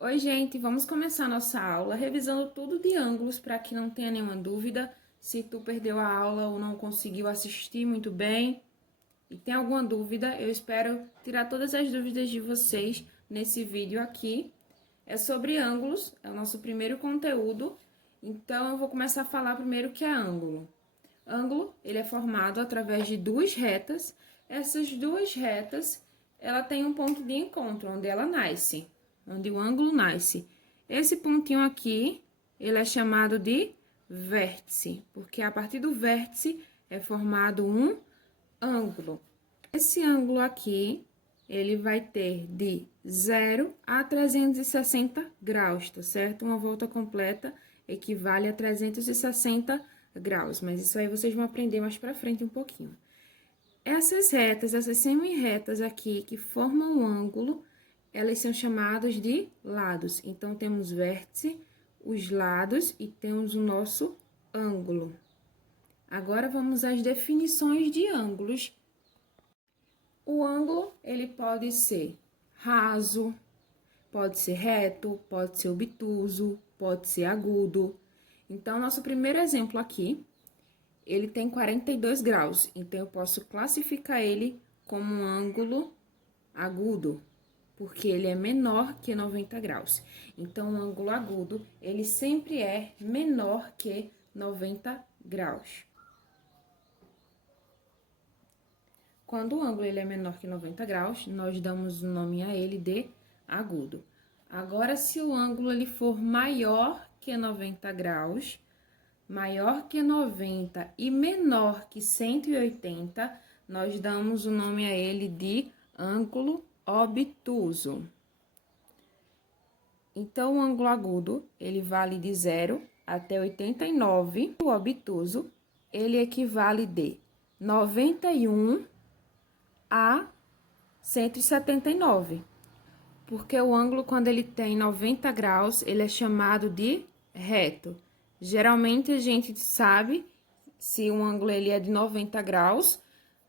Oi, gente, vamos começar nossa aula revisando tudo de ângulos para que não tenha nenhuma dúvida. Se tu perdeu a aula ou não conseguiu assistir muito bem e tem alguma dúvida, eu espero tirar todas as dúvidas de vocês nesse vídeo aqui. É sobre ângulos, é o nosso primeiro conteúdo, então eu vou começar a falar primeiro o que é ângulo. Ângulo, ele é formado através de duas retas. Essas duas retas, ela tem um ponto de encontro, onde ela nasce, onde o ângulo nasce. Esse pontinho aqui, ele é chamado de vértice, porque a partir do vértice é formado um ângulo. Esse ângulo aqui, ele vai ter de 0 a 360 graus, tá certo? Uma volta completa equivale a 360 graus, mas isso aí vocês vão aprender mais pra frente um pouquinho. Essas retas, essas semi-retas aqui que formam um ângulo, elas são chamadas de lados. Então, temos vértice, os lados e temos o nosso ângulo. Agora, vamos às definições de ângulos. O ângulo, ele pode ser raso, pode ser reto, pode ser obtuso, pode ser agudo. Então, nosso primeiro exemplo aqui, ele tem 42 graus, então eu posso classificar ele como um ângulo agudo, porque ele é menor que 90 graus. Então, o ângulo agudo, ele sempre é menor que 90 graus. Quando o ângulo ele é menor que 90 graus, nós damos o nome a ele de agudo. Agora, se o ângulo ele for maior que 90 graus, maior que 90 e menor que 180, nós damos o nome a ele de ângulo obtuso. Então, o ângulo agudo, ele vale de 0 até 89. O obtuso, ele equivale de 91 a 179. Porque o ângulo, quando ele tem 90 graus, ele é chamado de reto. Geralmente, a gente sabe se um ângulo ele é de 90 graus,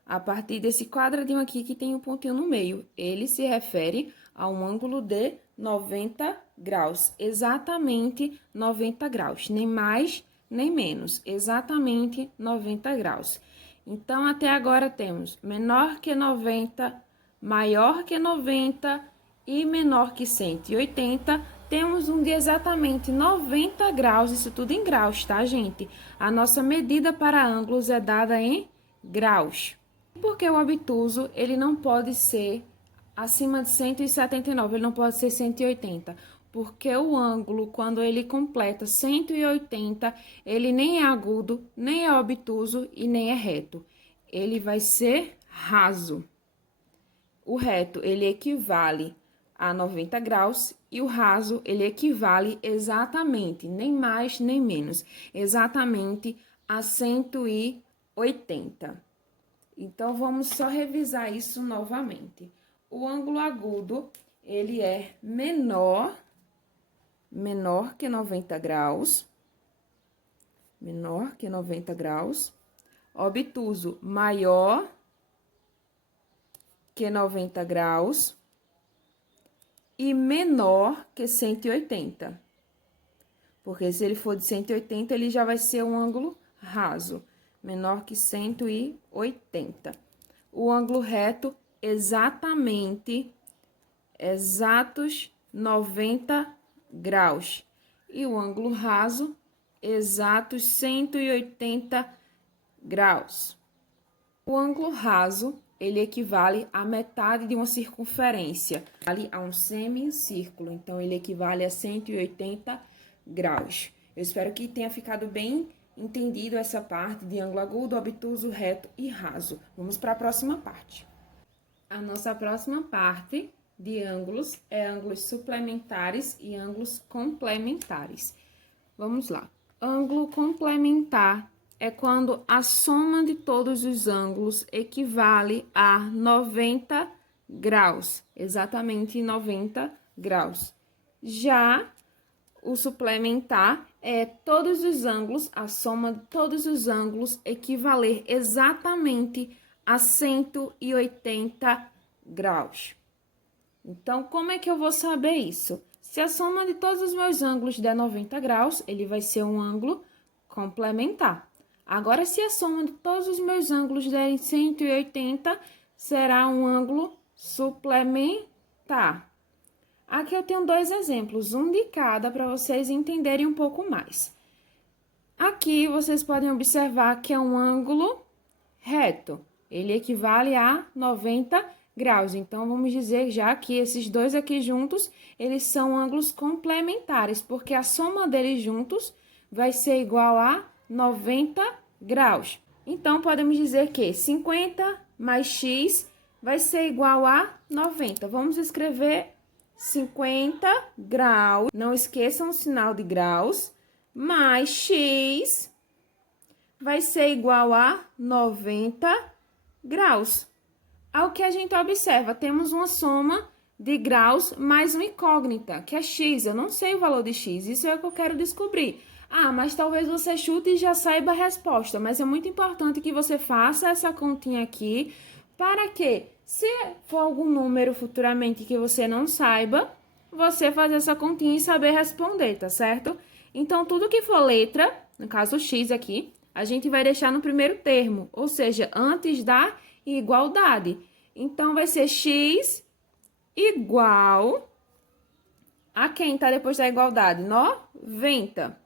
a partir desse quadradinho aqui que tem um pontinho no meio. Ele se refere a um ângulo de 90 graus, exatamente 90 graus, nem mais nem menos, exatamente 90 graus. Então, até agora temos menor que 90, maior que 90 e menor que 180, temos um de exatamente 90 graus, isso tudo em graus, tá, gente? A nossa medida para ângulos é dada em graus. Porque o obtuso, ele não pode ser acima de 179, ele não pode ser 180. Porque o ângulo, quando ele completa 180, ele nem é agudo, nem é obtuso e nem é reto. Ele vai ser raso. O reto, ele equivale a 90 graus e o raso, ele equivale exatamente, nem mais nem menos, exatamente a 180. Então, vamos só revisar isso novamente. O ângulo agudo, ele é menor que 90 graus, menor que 90 graus. Obtuso, maior que 90 graus e menor que 180. Porque se ele for de 180, ele já vai ser um ângulo raso, menor que 180. O ângulo reto, exatos 90 graus. E o ângulo raso, exatos 180 graus. O ângulo raso, ele equivale à metade de uma circunferência, ali a um semicírculo, então ele equivale a 180 graus. Eu espero que tenha ficado bem entendido essa parte de ângulo agudo, obtuso, reto e raso. Vamos para a próxima parte. A nossa próxima parte de ângulos é ângulos suplementares e ângulos complementares. Vamos lá. Ângulo complementar é quando a soma de todos os ângulos equivale a 90 graus, exatamente 90 graus. Já o suplementar é todos os ângulos, a soma de todos os ângulos equivaler exatamente a 180 graus. Então, como é que eu vou saber isso? Se a soma de todos os meus ângulos der 90 graus, ele vai ser um ângulo complementar. Agora, se a soma de todos os meus ângulos derem 180, será um ângulo suplementar. Aqui eu tenho dois exemplos, um de cada, para vocês entenderem um pouco mais. Aqui, vocês podem observar que é um ângulo reto. Ele equivale a 90 graus. Então, vamos dizer já que esses dois aqui juntos, eles são ângulos complementares, porque a soma deles juntos vai ser igual a 90 graus. Então, podemos dizer que 50 mais x vai ser igual a 90. Vamos escrever 50 graus, não esqueçam o sinal de graus, mais x vai ser igual a 90 graus. Ao que a gente observa, temos uma soma de graus mais uma incógnita, que é x. Eu não sei o valor de x, isso é o que eu quero descobrir. Ah, mas talvez você chute e já saiba a resposta, mas é muito importante que você faça essa continha aqui, para que, se for algum número futuramente que você não saiba, você fazer essa continha e saber responder, tá certo? Então, tudo que for letra, no caso x aqui, a gente vai deixar no primeiro termo, ou seja, antes da igualdade. Então, vai ser x igual a quem tá depois da igualdade? 90.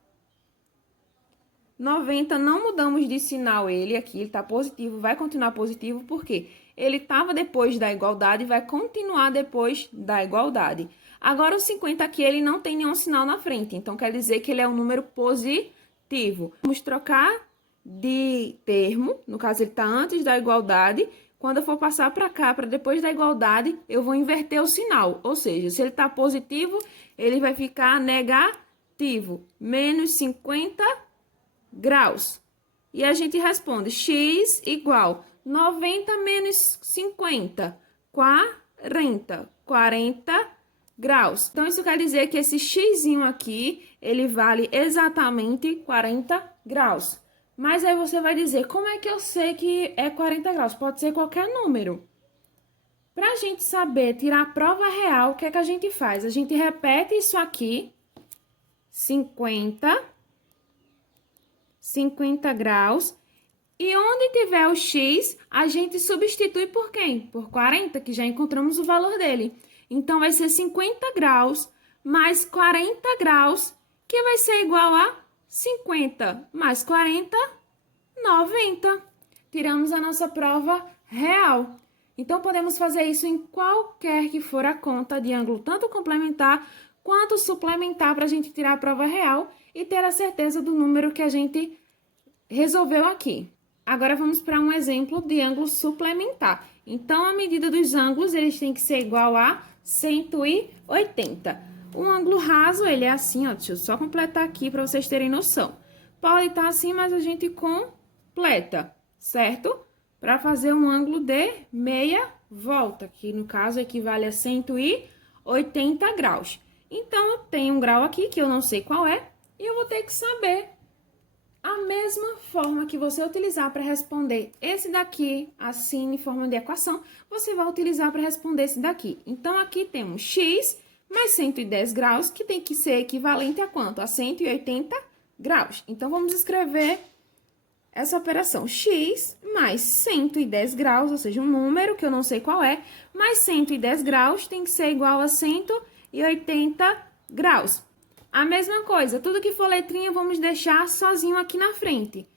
90, não mudamos de sinal ele aqui, ele tá positivo, vai continuar positivo, porque ele tava depois da igualdade e vai continuar depois da igualdade. Agora, o 50 aqui, ele não tem nenhum sinal na frente, então quer dizer que ele é um número positivo. Vamos trocar de termo, no caso ele está antes da igualdade. Quando eu for passar para cá, para depois da igualdade, eu vou inverter o sinal. Ou seja, se ele está positivo, ele vai ficar negativo, menos 50 graus. E a gente responde x igual 90 menos 50, 40, 40 graus. Então, isso quer dizer que esse xzinho aqui, ele vale exatamente 40 graus. Mas aí você vai dizer, como é que eu sei que é 40 graus? Pode ser qualquer número. Para a gente saber tirar a prova real, o que é que a gente faz? A gente repete isso aqui, 50 graus. E onde tiver o x, a gente substitui por quem? Por 40, que já encontramos o valor dele. Então, vai ser 50 graus mais 40 graus, que vai ser igual a 50 mais 40, 90. Tiramos a nossa prova real. Então, podemos fazer isso em qualquer que for a conta de ângulo, tanto complementar quanto suplementar, para a gente tirar a prova real e ter a certeza do número que a gente resolveu aqui. Agora, vamos para um exemplo de ângulo suplementar. Então, a medida dos ângulos, eles têm que ser igual a 180. Um ângulo raso, ele é assim, ó, deixa eu só completar aqui para vocês terem noção. Pode estar assim, mas a gente completa, certo? Para fazer um ângulo de meia volta, que no caso equivale a 180 graus. Então, eu tenho um grau aqui, que eu não sei qual é, e eu vou ter que saber a mesma forma que você utilizar para responder esse daqui, assim, em forma de equação, você vai utilizar para responder esse daqui. Então, aqui temos x mais 110 graus, que tem que ser equivalente a quanto? A 180 graus. Então, vamos escrever essa operação. X mais 110 graus, ou seja, um número que eu não sei qual é, mais 110 graus tem que ser igual a 180 graus. A mesma coisa, tudo que for letrinha, vamos deixar sozinho aqui na frente.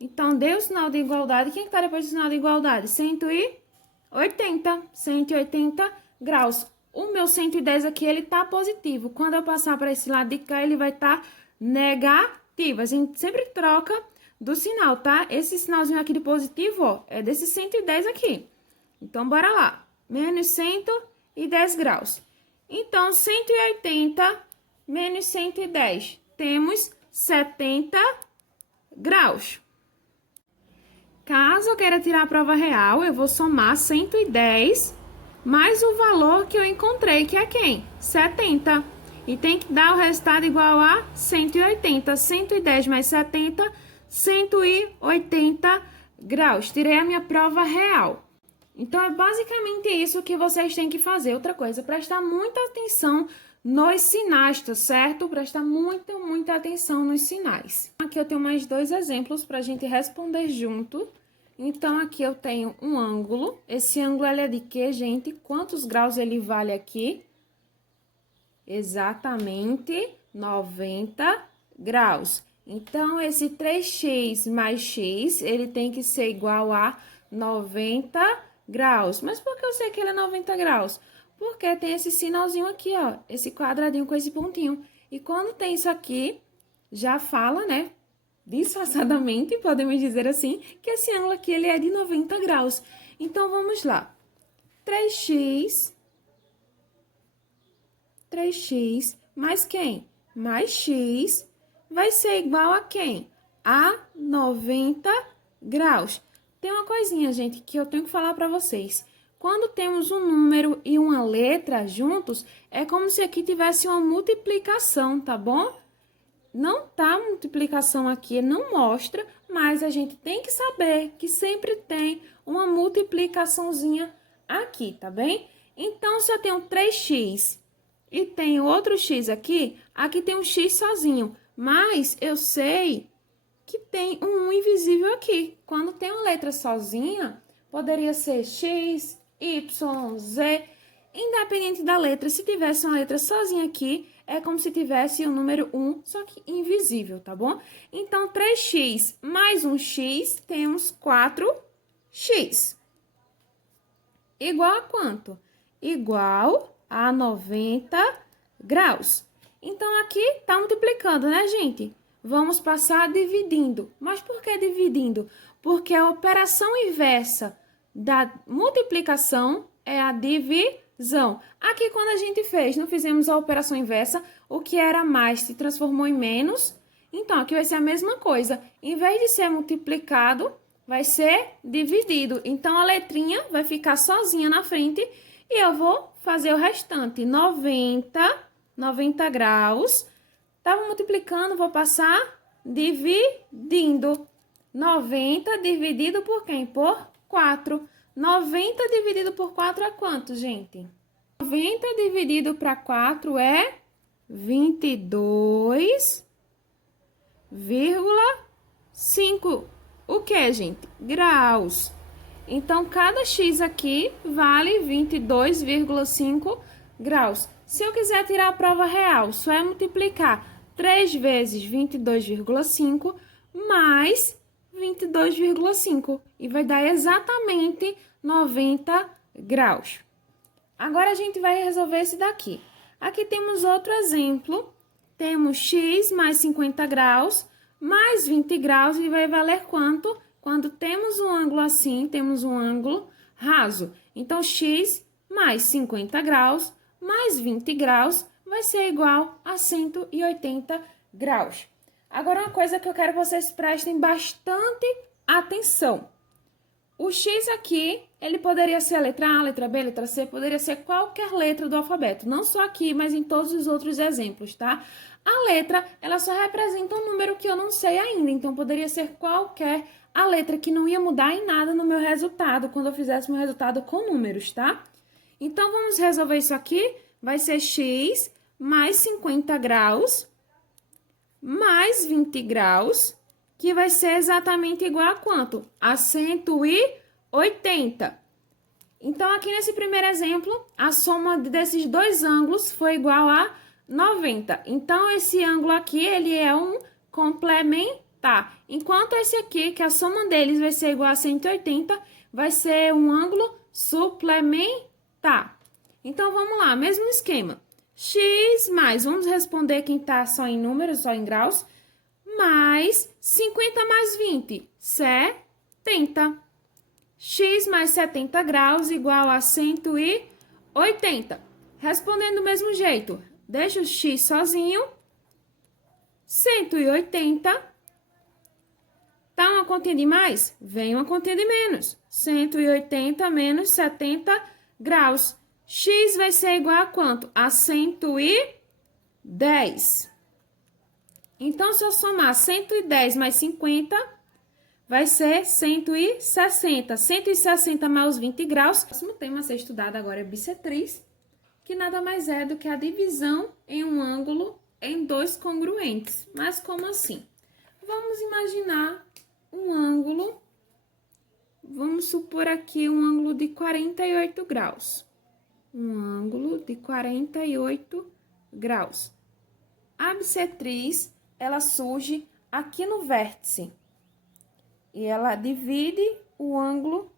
Então, deu o sinal de igualdade. Quem está depois do sinal de igualdade? 180 graus. O meu 110 aqui, ele tá positivo. Quando eu passar para esse lado de cá, ele vai estar negativo. A gente sempre troca do sinal, tá? Esse sinalzinho aqui de positivo, ó, é desse 110 aqui. Então, bora lá. Menos 110 graus. Então, 180 menos 110. Temos 70 graus. Caso eu queira tirar a prova real, eu vou somar 110 mais o valor que eu encontrei, que é quem? 70. E tem que dar o resultado igual a 180. 110 mais 70, 180 graus. Tirei a minha prova real. Então, é basicamente isso que vocês têm que fazer. Outra coisa, prestar muita atenção nos sinais, tá certo? Presta muita atenção nos sinais. Aqui eu tenho mais 2 exemplos para a gente responder junto. Então, aqui eu tenho um ângulo. Esse ângulo, ele é de quê, gente? Quantos graus ele vale aqui? Exatamente 90 graus. Então, esse 3x mais x, ele tem que ser igual a 90 graus. Mas por que eu sei que ele é 90 graus? Porque tem esse sinalzinho aqui, ó, esse quadradinho com esse pontinho. E quando tem isso aqui, já fala, né, disfarçadamente, podemos dizer assim, que esse ângulo aqui, ele é de 90 graus. Então, vamos lá. 3x mais quem? Mais x vai ser igual a quem? A 90 graus. Tem uma coisinha, gente, que eu tenho que falar para vocês. Quando temos um número e uma letra juntos, é como se aqui tivesse uma multiplicação, tá bom? Não tá multiplicação aqui, não mostra, mas a gente tem que saber que sempre tem uma multiplicaçãozinha aqui, tá bem? Então, se eu tenho 3x e tenho outro x aqui, aqui tem um x sozinho, mas eu sei que tem um 1 invisível aqui. Quando tem uma letra sozinha, poderia ser x, y, z, independente da letra. Se tivesse uma letra sozinha aqui, é como se tivesse o número 1, só que invisível, tá bom? Então, 3x mais 1x, temos 4x. Igual a quanto? Igual a 90 graus. Então, aqui tá multiplicando, né, gente? Vamos passar dividindo. Mas por que dividindo? Porque a operação inversa da multiplicação é a divisão. Aqui, quando a gente fez, não fizemos a operação inversa, o que era mais se transformou em menos. Então, aqui vai ser a mesma coisa. Em vez de ser multiplicado, vai ser dividido. Então, a letrinha vai ficar sozinha na frente e eu vou fazer o restante. 90 graus. Estava multiplicando, vou passar dividindo. 90 dividido por quem? Por 4. 90 dividido por 4 é quanto, gente? 90 dividido para 4 é 22,5. O que, gente? Graus. Então, cada x aqui vale 22,5 graus. Se eu quiser tirar a prova real, só é multiplicar 3 vezes 22,5 mais 22,5 e vai dar exatamente 90 graus. Agora, a gente vai resolver esse daqui. Aqui temos outro exemplo. Temos x mais 50 graus mais 20 graus e vai valer quanto? Quando temos um ângulo assim, temos um ângulo raso. Então, x mais 50 graus mais 20 graus vai ser igual a 180 graus. Agora, uma coisa que eu quero que vocês prestem bastante atenção. O x aqui, ele poderia ser a letra A, letra B, letra C, poderia ser qualquer letra do alfabeto. Não só aqui, mas em todos os outros exemplos, tá? A letra, ela só representa um número que eu não sei ainda. Então, poderia ser qualquer a letra que não ia mudar em nada no meu resultado, quando eu fizesse meu resultado com números, tá? Então, vamos resolver isso aqui. Vai ser x mais 50 graus mais 20 graus, que vai ser exatamente igual a quanto? A 180. Então, aqui nesse primeiro exemplo, a soma desses dois ângulos foi igual a 90. Então, esse ângulo aqui, ele é um complementar. Enquanto esse aqui, que a soma deles vai ser igual a 180, vai ser um ângulo suplementar. Então, vamos lá, mesmo esquema. X mais, vamos responder quem tá só em números, só em graus, mais 50 mais 20, 70. X mais 70 graus igual a 180. Respondendo do mesmo jeito, deixa o x sozinho, 180. Tá uma continha de mais? Vem uma continha de menos. 180 menos 70 graus. X vai ser igual a quanto? A 110. Então, se eu somar 110 mais 50, vai ser 160. 160 mais os 20 graus. O próximo tema a ser estudado agora é bissetriz. que nada mais é do que a divisão em um ângulo em dois congruentes. Mas como assim? Vamos imaginar um ângulo, vamos supor aqui um ângulo de 48 graus. Um ângulo de 48 graus. A bissetriz, ela surge aqui no vértice. E ela divide o ângulo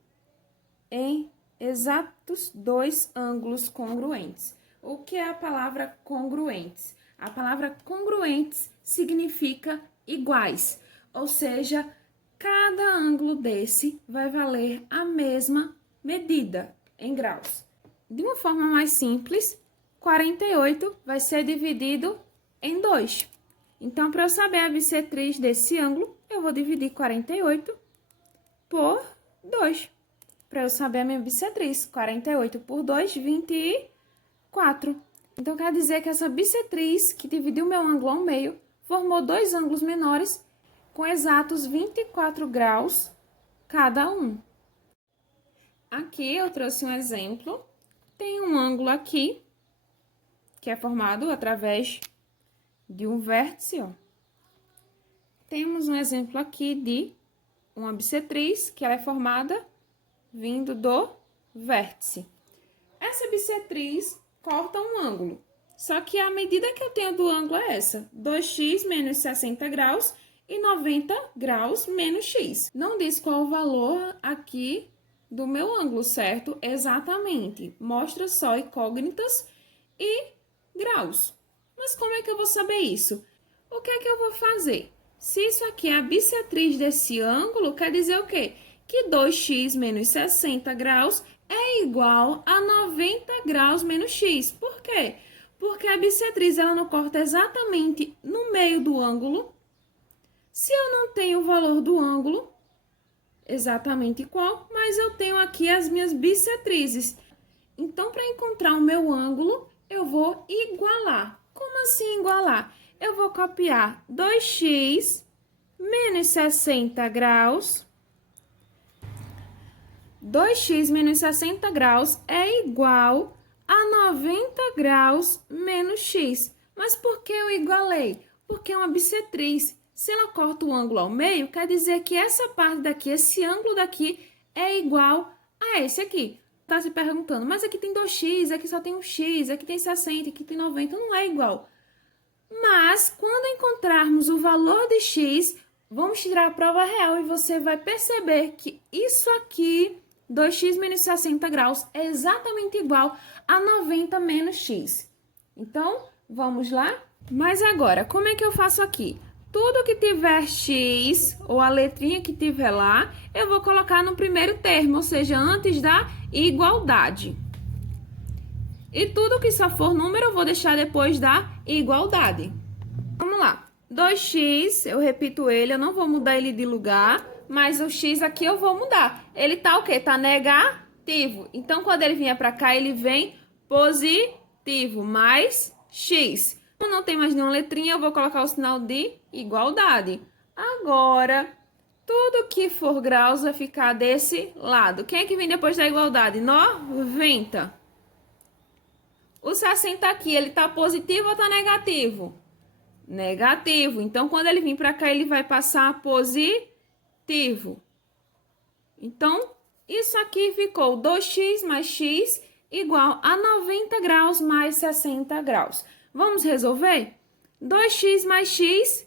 em exatos dois ângulos congruentes. O que é a palavra congruentes? A palavra congruentes significa iguais, ou seja, cada ângulo desse vai valer a mesma medida em graus. De uma forma mais simples, 48 vai ser dividido em 2. Então, para eu saber a bissetriz desse ângulo, eu vou dividir 48 por 2. Para eu saber a minha bissetriz, 48 por 2, 24. Então, quer dizer que essa bissetriz, que dividiu meu ângulo ao meio, formou dois ângulos menores com exatos 24 graus cada um. Aqui eu trouxe um exemplo. Tem um ângulo aqui, que é formado através de um vértice, ó. Temos um exemplo aqui de uma bissetriz, que ela é formada vindo do vértice. Essa bissetriz corta um ângulo, só que a medida que eu tenho do ângulo é essa, 2x menos 60 graus e 90 graus menos x. Não diz qual o valor aqui do meu ângulo, certo? Exatamente, mostra só incógnitas e graus. Mas como é que eu vou saber isso? O que é que eu vou fazer? Se isso aqui é a bissetriz desse ângulo, quer dizer o quê? Que 2x menos 60 graus é igual a 90 graus menos x. Por quê? Porque a bissetriz ela não corta exatamente no meio do ângulo. Se eu não tenho o valor do ângulo exatamente qual, mas eu tenho aqui as minhas bissetrizes. Então, para encontrar o meu ângulo, eu vou igualar. Como assim igualar? Eu vou copiar 2x menos 60 graus. 2x menos 60 graus é igual a 90 graus menos x. Mas por que eu igualei? Porque é uma bissetriz. Se ela corta o ângulo ao meio, quer dizer que essa parte daqui, esse ângulo daqui, é igual a esse aqui. Tá se perguntando, mas aqui tem 2x, aqui só tem um x, aqui tem 60, aqui tem 90, não é igual. Mas, quando encontrarmos o valor de x, vamos tirar a prova real e você vai perceber que isso aqui, 2x menos 60 graus, é exatamente igual a 90 menos x. Então, vamos lá? Mas agora, como é que eu faço aqui? Tudo que tiver x, ou a letrinha que tiver lá, eu vou colocar no primeiro termo, ou seja, antes da igualdade. E tudo que só for número, eu vou deixar depois da igualdade. Vamos lá. 2x, eu repito ele, eu não vou mudar ele de lugar, mas o x aqui eu vou mudar. Ele tá o quê? Tá negativo. Então, quando ele vier pra cá, ele vem positivo, mais x. Como não tem mais nenhuma letrinha, eu vou colocar o sinal de igualdade. Agora, tudo que for graus vai ficar desse lado. Quem é que vem depois da igualdade? 90. O 60 aqui, ele tá positivo ou tá negativo? Negativo. Então, quando ele vir para cá, ele vai passar positivo. Então, isso aqui ficou 2x mais x igual a 90 graus mais 60 graus. Vamos resolver? 2x mais x,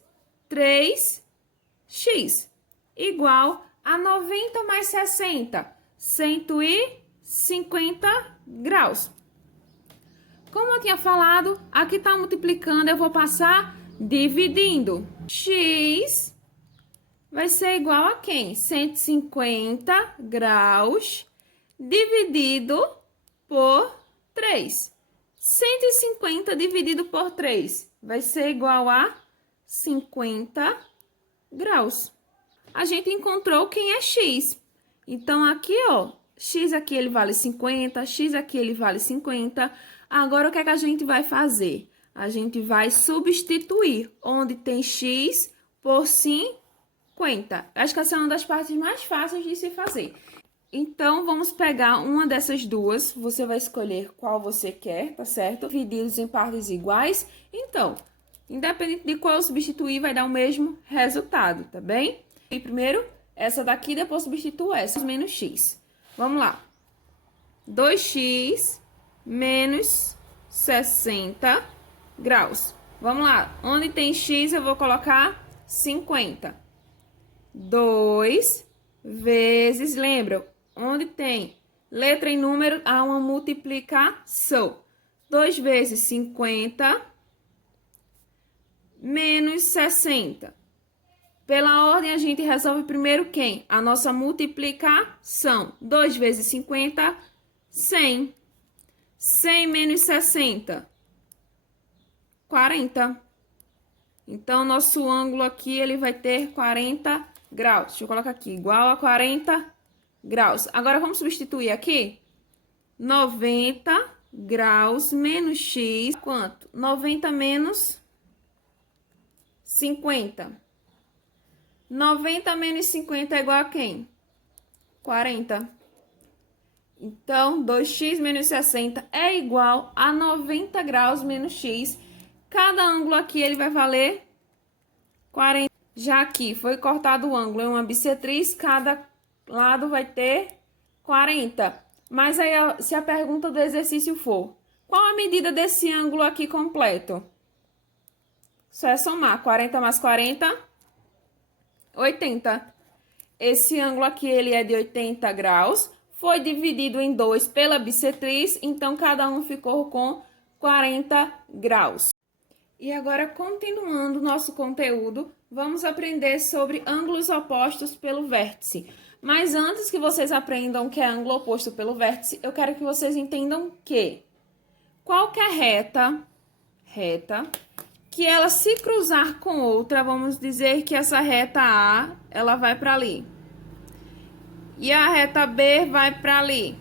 3x, igual a 90 mais 60, 150 graus. Como eu tinha falado, aqui está multiplicando, eu vou passar dividindo. X vai ser igual a quem? 150 graus dividido por 3. 150 dividido por 3 vai ser igual a 50 graus. A gente encontrou quem é x. Então, aqui, ó, x aqui ele vale 50, x aqui ele vale 50. Agora, o que é que a gente vai fazer? A gente vai substituir onde tem x por 50. Acho que essa é uma das partes mais fáceis de se fazer. Então, vamos pegar uma dessas duas. Você vai escolher qual você quer, tá certo? Divididos em partes iguais. Então, independente de qual eu substituir, vai dar o mesmo resultado, tá bem? E primeiro, essa daqui, depois substituo essa, menos x. Vamos lá. 2x menos 60 graus. Vamos lá. Onde tem x, eu vou colocar 50. 2 vezes, lembra? Onde tem letra e número, há uma multiplicação. 2 vezes 50 menos 60. Pela ordem, a gente resolve primeiro quem? A nossa multiplicação. 2 vezes 50, 100. 100 menos 60, 40. Então, nosso ângulo aqui, ele vai ter 40 graus. Deixa eu colocar aqui, igual a 40 graus. Agora, vamos substituir aqui. 90 graus menos x, quanto? 90 menos 50. 90 menos 50 é igual a quem? 40. Então, 2x menos 60 é igual a 90 graus menos x. Cada ângulo aqui, ele vai valer 40. Já aqui, foi cortado o ângulo em uma bissetriz, cada lado vai ter 40. Mas aí, se a pergunta do exercício for, qual a medida desse ângulo aqui completo? Só é somar 40 mais 40, 80. Esse ângulo aqui, ele é de 80 graus. Foi dividido em 2 pela bissetriz, então cada um ficou com 40 graus. E agora, continuando o nosso conteúdo, vamos aprender sobre ângulos opostos pelo vértice. Mas antes que vocês aprendam o que é ângulo oposto pelo vértice, eu quero que vocês entendam que qualquer reta, que ela se cruzar com outra, vamos dizer que essa reta A, ela vai para ali. E a reta B vai para ali.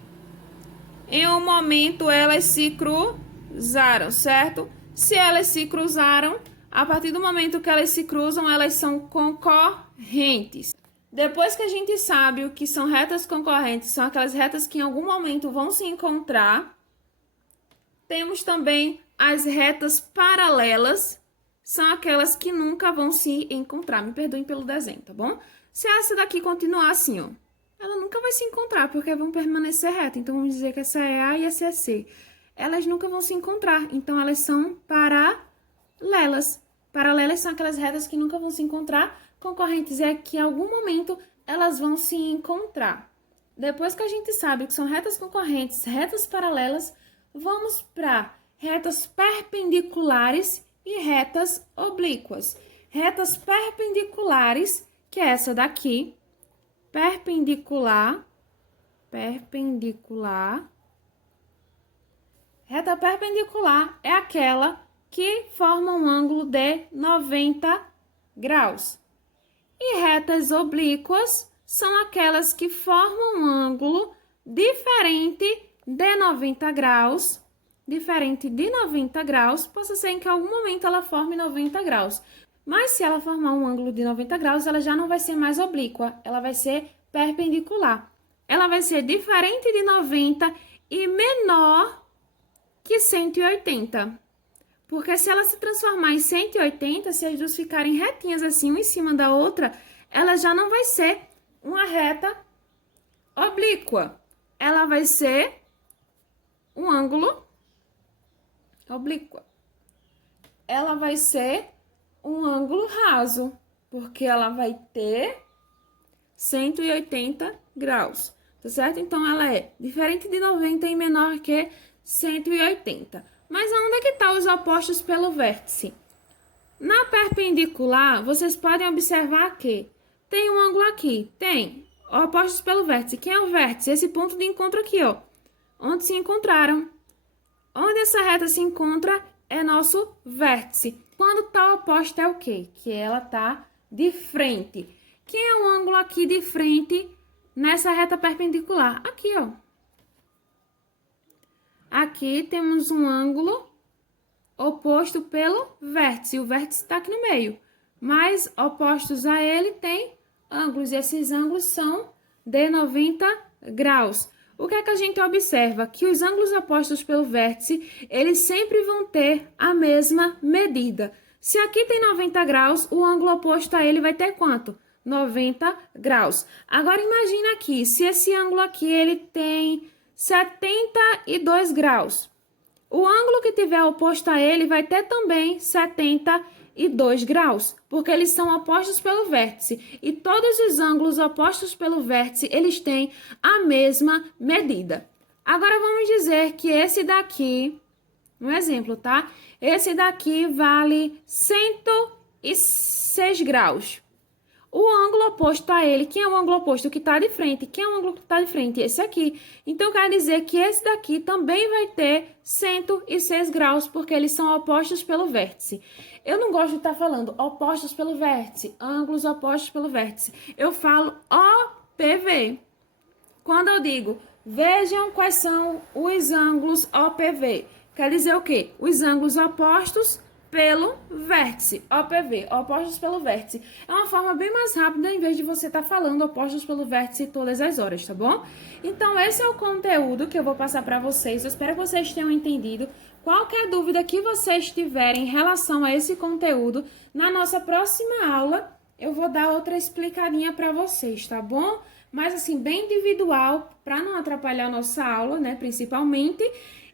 Em um momento, elas se cruzaram, certo? Se elas se cruzaram, a partir do momento que elas se cruzam, elas são concorrentes. Depois que a gente sabe o que são retas concorrentes, são aquelas retas que em algum momento vão se encontrar. Temos também as retas paralelas, são aquelas que nunca vão se encontrar. Me perdoem pelo desenho, tá bom? Se essa daqui continuar assim, ó, ela nunca vai se encontrar, porque vão permanecer retas. Então, vamos dizer que essa é A e essa é C. Elas nunca vão se encontrar, então elas são paralelas. Paralelas são aquelas retas que nunca vão se encontrar. Concorrentes é que em algum momento elas vão se encontrar. Depois que a gente sabe que são retas concorrentes, retas paralelas, vamos para retas perpendiculares e retas oblíquas. Retas perpendiculares, que é essa daqui, perpendicular. Reta perpendicular é aquela que forma um ângulo de 90 graus. E retas oblíquas são aquelas que formam um ângulo diferente de 90 graus. Diferente de 90 graus, possa ser em que em algum momento ela forme 90 graus. Mas se ela formar um ângulo de 90 graus, ela já não vai ser mais oblíqua, ela vai ser perpendicular. Ela vai ser diferente de 90 e menor que 180. Porque se ela se transformar em 180, se as duas ficarem retinhas assim, uma em cima da outra, ela já não vai ser uma reta oblíqua. Ela vai ser um ângulo oblíqua. Ela vai ser um ângulo raso, porque ela vai ter 180 graus, tá certo? Então, ela é diferente de 90 e menor que 180. Mas onde é que estão os opostos pelo vértice? Na perpendicular, vocês podem observar que tem um ângulo aqui, tem opostos pelo vértice. Quem é o vértice? Esse ponto de encontro aqui, ó, onde se encontraram. Onde essa reta se encontra é nosso vértice. Quando tá oposta é o quê? Que ela tá de frente. Que é um ângulo aqui de frente nessa reta perpendicular? Aqui, ó. Aqui temos um ângulo oposto pelo vértice. O vértice está aqui no meio. Mas opostos a ele tem ângulos. E esses ângulos são de 90 graus. O que é que a gente observa? Que os ângulos opostos pelo vértice, eles sempre vão ter a mesma medida. Se aqui tem 90 graus, o ângulo oposto a ele vai ter quanto? 90 graus. Agora, imagina aqui, se esse ângulo aqui, ele tem 72 graus. O ângulo que tiver oposto a ele vai ter também 72 graus, porque eles são opostos pelo vértice. E todos os ângulos opostos pelo vértice, eles têm a mesma medida. Agora, vamos dizer que esse daqui, um exemplo, tá? Esse daqui vale 106 graus. O ângulo oposto a ele, quem é o ângulo oposto? O que está de frente. Quem é o ângulo que está de frente? Esse aqui. Então, quer dizer que esse daqui também vai ter 106 graus, porque eles são opostos pelo vértice. Eu não gosto de estar falando opostos pelo vértice, ângulos opostos pelo vértice. Eu falo OPV. Quando eu digo, vejam quais são os ângulos OPV. Quer dizer o quê? Os ângulos opostos pelo vértice, OPV, opostos pelo vértice. É uma forma bem mais rápida, em vez de você estar falando opostos pelo vértice todas as horas, tá bom? Então, esse é o conteúdo que eu vou passar para vocês. Eu espero que vocês tenham entendido. Qualquer dúvida que vocês tiverem em relação a esse conteúdo, na nossa próxima aula, eu vou dar outra explicadinha para vocês, tá bom? Mas, assim, bem individual, para não atrapalhar a nossa aula, né, principalmente.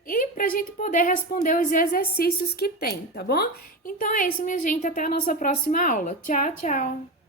E para a gente poder responder os exercícios que tem, tá bom? Então é isso, minha gente. Até a nossa próxima aula. Tchau, tchau!